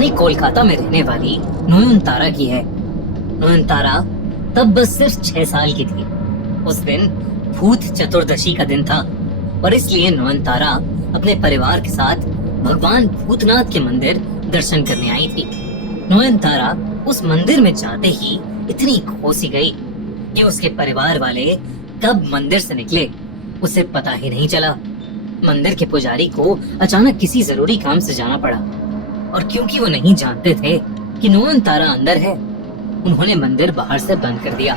कहानी कोलकाता में रहने वाली नयनतारा की है। नयनतारा तब बस सिर्फ 6 साल की थी। उस दिन भूत चतुर्दशी का दिन था और इसलिए नयनतारा अपने परिवार के साथ भगवान भूतनाथ के मंदिर दर्शन करने आई थी। नयनतारा उस मंदिर में जाते ही इतनी खो सी गई कि उसके परिवार वाले कब मंदिर से निकले उसे पता ही नहीं चला। मंदिर के पुजारी को अचानक किसी जरूरी काम से जाना पड़ा और क्योंकि वो नहीं जानते थे कि नयनतारा अंदर है, उन्होंने मंदिर बाहर से बंद कर दिया।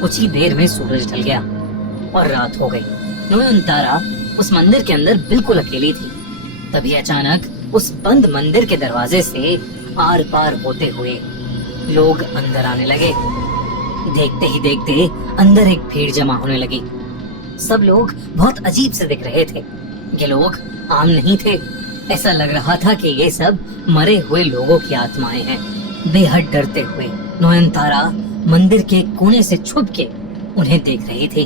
कुछ ही देर में सूरज ढल गया और रात हो गई। नयनतारा उस मंदिर के अंदर बिल्कुल अकेली थी। तभी अचानक उस बंद मंदिर के दरवाजे से आर पार होते हुए लोग अंदर आने लगे। देखते ही देखते अंदर एक भीड़ जमा होने लगी। सब लोग बहुत अजीब से दिख रहे थे। ये लोग आम नहीं थे। ऐसा लग रहा था कि ये सब मरे हुए लोगों की आत्माएं हैं। बेहद डरते हुए नयनतारा मंदिर के कोने से छुप के उन्हें देख रही थी।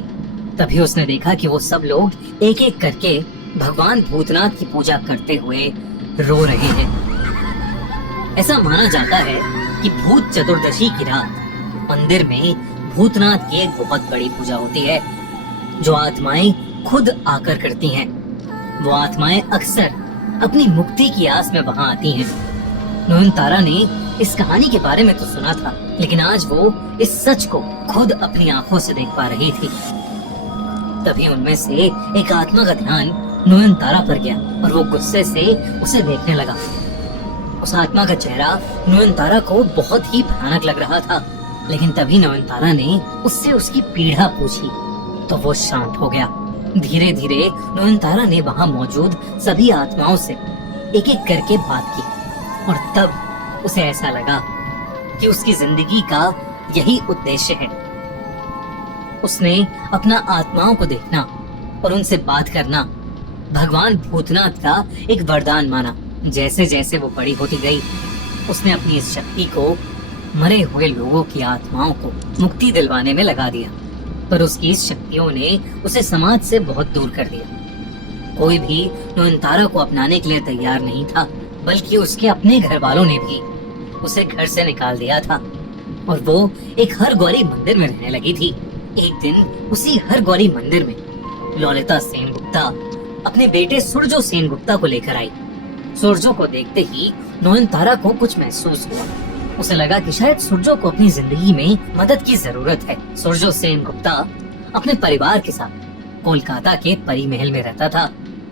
तभी उसने देखा कि वो सब लोग एक एक करके भगवान भूतनाथ की पूजा करते हुए रो रहे हैं। ऐसा माना जाता है कि भूत चतुर्दशी की रात मंदिर में भूतनाथ की एक बहुत बड़ी पूजा होती है, जो आत्माएं खुद आकर करती हैं। वो आत्माएं अक्सर अपनी मुक्ति की आस में वहां आती हैं। नयनतारा ने इस कहानी के बारे में तो सुना था, लेकिन आज वो इस सच को खुद अपनी आंखों से देख पा रही थी। तभी उनमें से एक आत्मा का ध्यान नयनतारा पर गया और वो गुस्से से उसे देखने लगा। उस आत्मा का चेहरा नयनतारा को बहुत ही भयानक लग रहा था, लेकिन तभी नयनतारा ने उससे उसकी पीड़ा पूछी तो वो शांत हो गया। धीरे धीरे नयनतारा ने वहां मौजूद सभी आत्माओं से एक एक करके बात की और तब उसे ऐसा लगा कि उसकी जिंदगी का यही उद्देश्य है। उसने अपना आत्माओं को देखना और उनसे बात करना भगवान भूतनाथ का एक वरदान माना। जैसे जैसे वो बड़ी होती गई, उसने अपनी इस शक्ति को मरे हुए लोगों की आत्माओं को मुक्ति दिलवाने में लगा दिया। पर उसकी इस शक्तियों ने उसे समाज से बहुत दूर कर दिया। कोई भी नयनतारा को अपनाने के लिए तैयार नहीं था, बल्कि उसके अपने घर वालों ने भी उसे घर से निकाल दिया था और वो एक हरगौरी मंदिर में रहने लगी थी। एक दिन उसी हरगौरी मंदिर में ललिता सेनगुप्ता अपने बेटे सूरजो सेनगुप्ता को लेकर आई। सूरजो को देखते ही नयनतारा को कुछ महसूस हुआ। उसे लगा कि शायद सूरजो को अपनी जिंदगी में मदद की जरूरत है। सूरजो सेनगुप्ता अपने परिवार के साथ कोलकाता के परी महल में रहता था।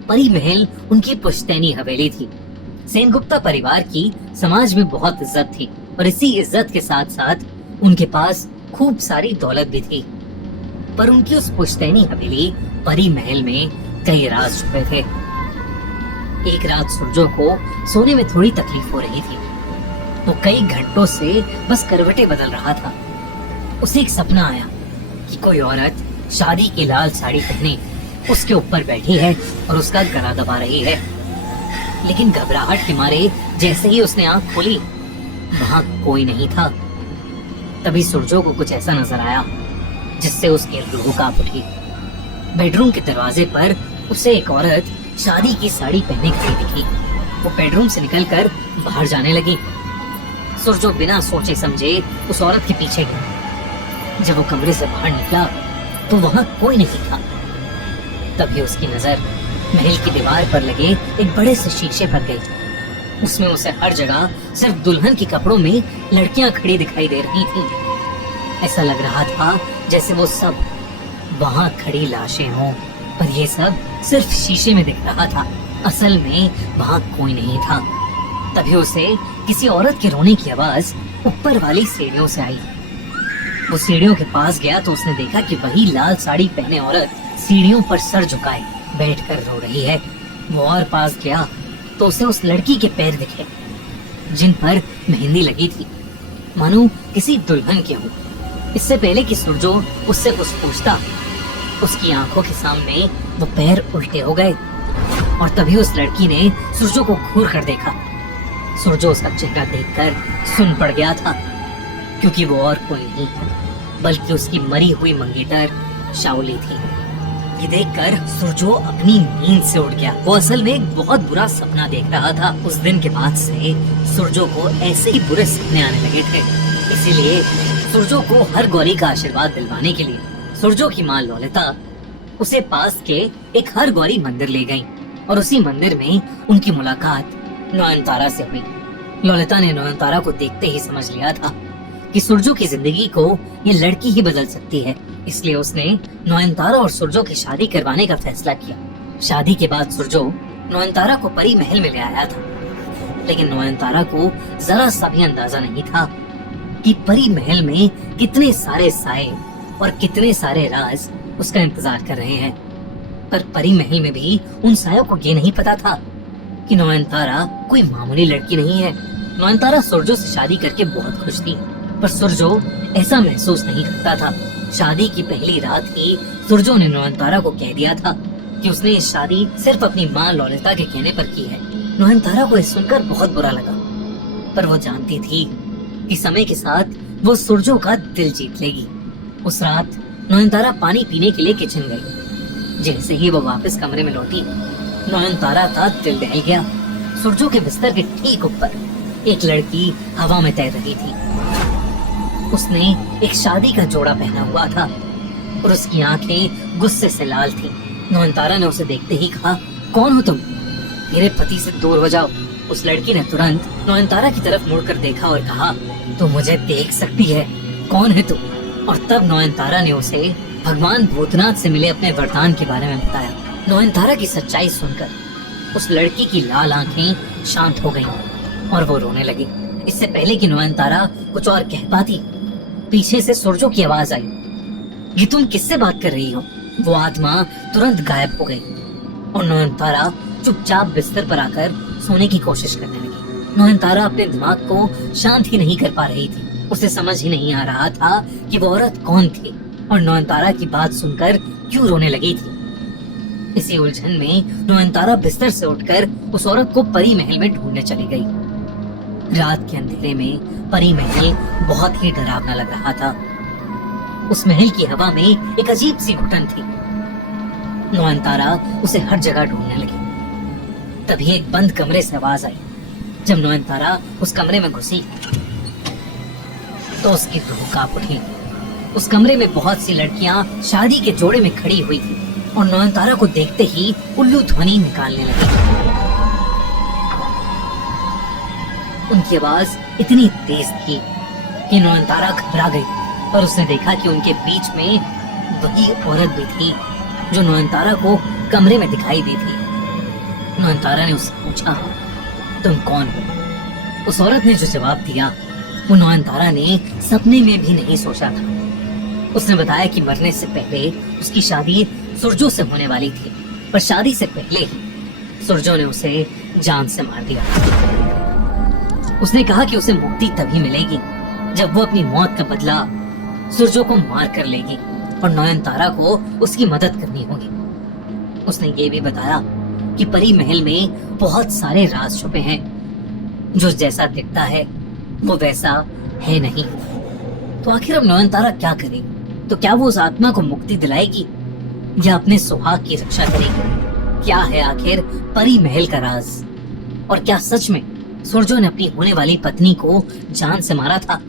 परी महल उनकी पुश्तैनी हवेली थी। सेनगुप्ता परिवार की समाज में बहुत इज्जत थी और इसी इज्जत के साथ साथ उनके पास खूब सारी दौलत भी थी। पर उनकी उस पुश्तैनी हवेली परी महल में कई राज छुपे थे। एक रात सूरजो को सोने में थोड़ी तकलीफ हो रही थी। वो कई घंटों से बस करवटें बदल रहा था। उसे एक सपना आया कि कोई औरत शादी की लाल साड़ी पहने उसके ऊपर बैठी है और उसका गला दबा रही है। लेकिन घबराहट के मारे जैसे ही उसने आंख खोली, वहां कोई नहीं था। तभी सूरजो को कुछ ऐसा नजर आया जिससे उसकी रूह कांप उठी। बेडरूम के दरवाजे पर उसे एक औरत शादी की साड़ी पहने खड़ी दिखी। वो बेडरूम से निकलकर बाहर जाने लगी। सूरजो बिना सोचे समझे उस औरत के पीछे गया। जब वो कमरे से बाहर निकला तो वहां कोई नहीं था। तभी उसकी नजर महल की दीवार पर लगे एक बड़े से शीशे पर गई। उसमें उसे हर जगह सिर्फ दुल्हन के कपड़ों में लड़कियां खड़ी दिखाई दे रही थीं। ऐसा लग रहा था जैसे वो सब वहां खड़ी लाशें हों, पर ये सब सिर्फ शीशे में दिख रहा था। असल में वहां कोई नहीं था। तभी उसे किसी औरत के रोने की आवाज ऊपर वाली सीढ़ियों से आई। वो सीढ़ियों के पास गया तो उसने देखा कि वही लाल साड़ी पहने औरत सीढ़ियों पर सर झुकाए बैठकर रो रही है। वो और पास गया तो उसे उस लड़की के पैर दिखे जिन पर मेहंदी लगी थी, मानो किसी दुल्हन के हों। इससे पहले कि सूरजो उससे कुछ पूछता, उसकी आंखों के सामने वो पैर उल्टे हो गए और तभी उस लड़की ने सूरजो को घूर कर देखा। सूरजो उसका चेहरा देखकर सुन पड़ गया था, क्योंकि वो और कोई नहीं बल्कि उसकी मरी हुई मंगेतर शाओली थी। ये देखकर सुरजो अपनी नींद से उठ गया। वो असल में एक बहुत बुरा सपना देख रहा था। उस दिन के बाद से सुरजो को ऐसे ही बुरे सपने आने लगे थे। इसीलिए सुरजो को हर गौरी का आशीर्वाद दिलवाने के लिए सुरजो की माँ ललिता उसे पास के एक हर गौरी मंदिर ले गयी और उसी मंदिर में उनकी मुलाकात नयनतारा से हुई। ललिता ने नयनतारा को देखते ही समझ लिया था कि सुरजो की जिंदगी को ये लड़की ही बदल सकती है। इसलिए उसने नयनतारा और सुरजो की शादी करवाने का फैसला किया। शादी के बाद सुरजो नयनतारा को परी महल में ले आया था, लेकिन नयनतारा को जरा सा भी अंदाजा नहीं था कि परी महल में कितने सारे साए और कितने सारे राज उसका इंतजार कर रहे हैं। पर परी महल में भी उन सायों को ये नहीं पता था कि नयनतारा कोई मामूली लड़की नहीं है। नयनतारा सुरजो से शादी करके बहुत खुश थी, पर सुरजो ऐसा महसूस नहीं करता था। शादी की पहली रात ही सुरजो ने नयनतारा को कह दिया था कि उसने ये शादी सिर्फ अपनी माँ ललिता के कहने पर की है। नयनतारा को यह सुनकर बहुत बुरा लगा, पर वो जानती थी कि समय के साथ वो सुरजो का दिल जीत लेगी। उस रात नयनतारा पानी पीने के लिए किचन गई। जैसे ही वो वापस कमरे में लौटी, नयनतारा का दिल दहल गया। सुरजो के बिस्तर के ठीक ऊपर एक लड़की हवा में तैर रही थी। उसने एक शादी का जोड़ा पहना हुआ था और उसकी आंखें गुस्से से लाल थी। नयनतारा ने उसे देखते ही कहा, कौन हो तुम? मेरे पति से दूर हो जाओ। उस लड़की ने तुरंत नयनतारा की तरफ मुड़कर देखा और कहा, तू मुझे देख सकती है, कौन है तू? और तब नयनतारा ने उसे भगवान भूतनाथ से मिले अपने वरदान के बारे में बताया। नयनतारा की सच्चाई सुनकर उस लड़की की लाल आंखें शांत हो गईं और वो रोने लगी। इससे पहले कि नयनतारा कुछ और कह पाती, पीछे से सुरजो की आवाज आई, ये तुम किससे बात कर रही हो? वो आत्मा तुरंत गायब हो गई और नयनतारा चुपचाप बिस्तर पर आकर सोने की कोशिश करने लगी। नयनतारा अपने दिमाग को शांत ही नहीं कर पा रही थी। उसे समझ ही नहीं आ रहा था कि वो औरत कौन थी और नयनतारा की बात सुनकर क्यों रोने लगी थी। इसी उलझन में नयनतारा बिस्तर से उठकर उस औरत को परी महल में ढूंढने चली गई। रात के अंधेरे में परी महल बहुत ही डरावना लग रहा था। उस महल की हवा में एक अजीब सी घुटन थी। नयनतारा उसे हर जगह ढूंढने लगी। तभी एक बंद कमरे से आवाज आई। जब नयनतारा उस कमरे में घुसी तो उसकी रूह कांप उठी। उस कमरे में बहुत सी लड़कियां शादी के जोड़े में खड़ी हुई थी और नयनतारा को देखते ही उल्लू ध्वनि निकालने लगी। उनकी आवाज इतनी तेज थी कि नयनतारा घबरा गई और उसने देखा कि उनके बीच में वही औरत भी थी जो नयनतारा को कमरे में दिखाई दी थी। नयनतारा ने उससे पूछा, तुम कौन हो? उस औरत ने जो जवाब दिया वो नयनतारा ने सपने में भी नहीं सोचा था। उसने बताया कि मरने से पहले उसकी शादी सुरजो से होने वाली थी, पर शादी से पहले ही सुरजो ने उसे जान से मार दिया। उसने कहा कि उसे मुक्ति तभी मिलेगी जब वो अपनी मौत का बदला सुरजो को मार कर लेगी और नयनतारा को उसकी मदद करनी होगी। उसने ये भी बताया कि परी महल में बहुत सारे राज छुपे हैं। जो जैसा दिखता है वो वैसा है नहीं। तो आखिर अब नयनतारा क्या करेगी? तो क्या वो उस आत्मा को मुक्ति दिलाएगी या अपने सुहाग की रक्षा करेगी? क्या है आखिर परी महल का राज? और क्या सच में सुरजो ने अपनी होने वाली पत्नी को जान से मारा था